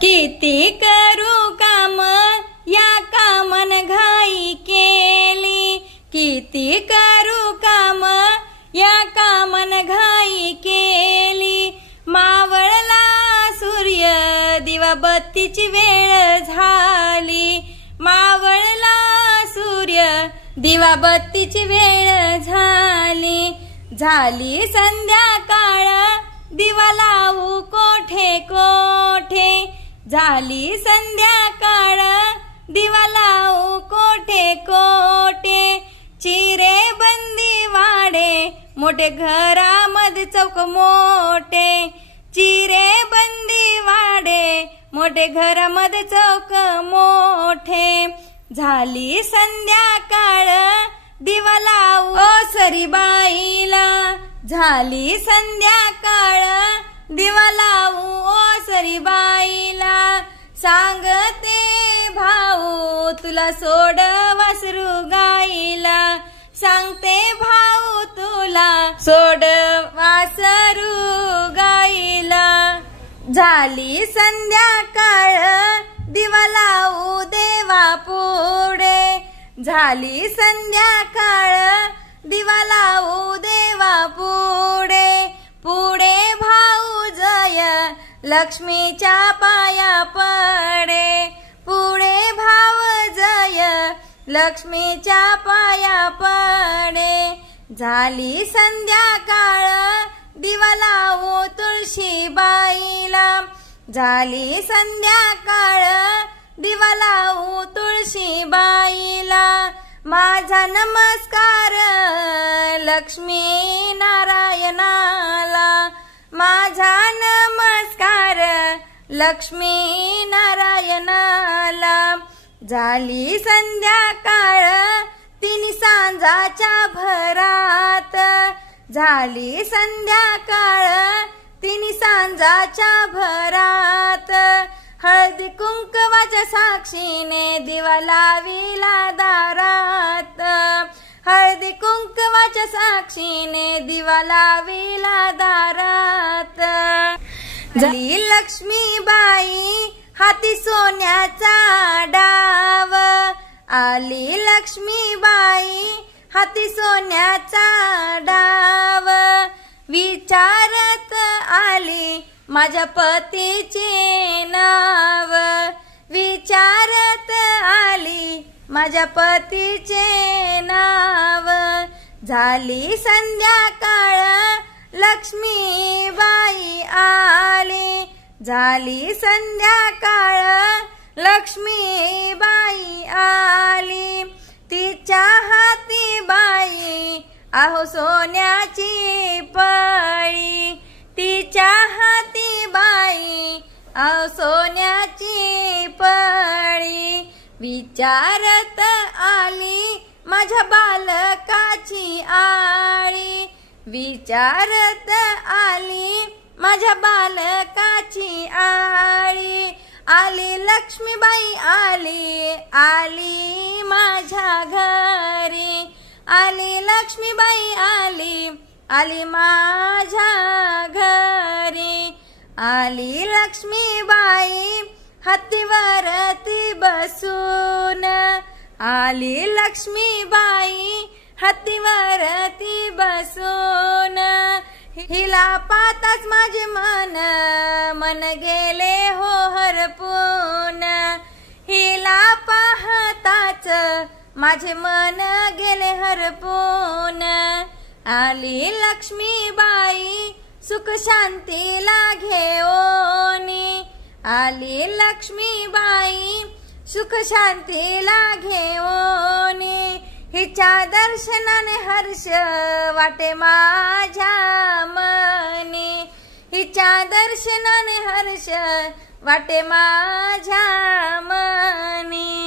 किती करू काम या कामन घाई केली, किती करू काम या कामन घाई केली। मावळला सूर्य दिवाबत्तीची वेळ झाली, मावळला सूर्य दिवाबत्तीची वेळ झाली। झाली संध्याकाळ दिवा लावू कोठे कोठे, झाली संध्याकाळ दिवा लावू कोठे कोठे। चिरे बंदी वाडे मोठे घरामध्ये चौक मोठे, चिरे बंदी वाडे मोठे घरामध्ये चौक मोठे। झाली संध्याकाळ दिवा लावू ओसरीबाईला, झाली संध्याकाळ दिवा लावू ओसरीबाईला। सांगते भाऊ तुला सोड वासरू गाईला, सांगते भाऊ तुला सोड वासरू गाईला। झाली संध्याकाळ दिवा लावू देवा पुढे, झाली संध्याकाळ दिवा लावू देवा पुढे। पुढे भाऊ जय लक्ष्मीच्या पाया पडे, पुढे भाव जय लक्ष्मीच्या पाया पडे। झाली संध्याकाळ दिवा लावू तुळशीबाईला, झाली संध्याकाळ दिवा लावू तुळशीबाईला। माझा नमस्कार लक्ष्मी नारायणाला, माझा नमस्कार लक्ष्मी नारायणाला। झाली संध्याकाळ तिन्ही सांजाच्या भरात, झाली संध्याकाळ तिन्ही सांजाच्या भरात। हळदी कुंकवाच्या साक्षीने दिवा लाविला दारात, हळदी कुंकवाच्या साक्षीने दिवा लाविला दारात। झाली लक्ष्मीबाई हाती सोन्याचा डाव, आली लक्ष्मीबाई हाती सोन्याचा डाव। विचारत आली माझ्या पतीचे नाव, विचारत आली माझ्या पतीचे नाव। झाली संध्याकाळ लक्ष्मीबाई आली, झाली संध्याकाळ लक्ष्मीबाई आली। तिच्या हाती बाई आहो सोन्याची पळी, तिच्या हाती बाई आहो सोन्याची पळी। विचारत आली माझ्या बालकाची आळी, विचारत आली माझ्या बालकाची आळी। आली लक्ष्मीबाई आली, आली माझ्या घरी, आली लक्ष्मीबाई आली, आली माझ्या घरी। आली लक्ष्मीबाई हत्तीवरती बसून, आली लक्ष्मीबाई हत्तीवरती बसून। हिला पाहताच माझे मन गेले हो हरपून, हिला पाहताच माझे मन गेले हरपून। आली लक्ष्मीबाई सुख शांतीला घेऊनी, आली लक्ष्मीबाई सुख शांतीला घेऊनी। हिच्या दर्शनाने हर्ष वाटे माझ्या मनी, हिच्या दर्शनाने हर्ष वाटे माझ्या मनी।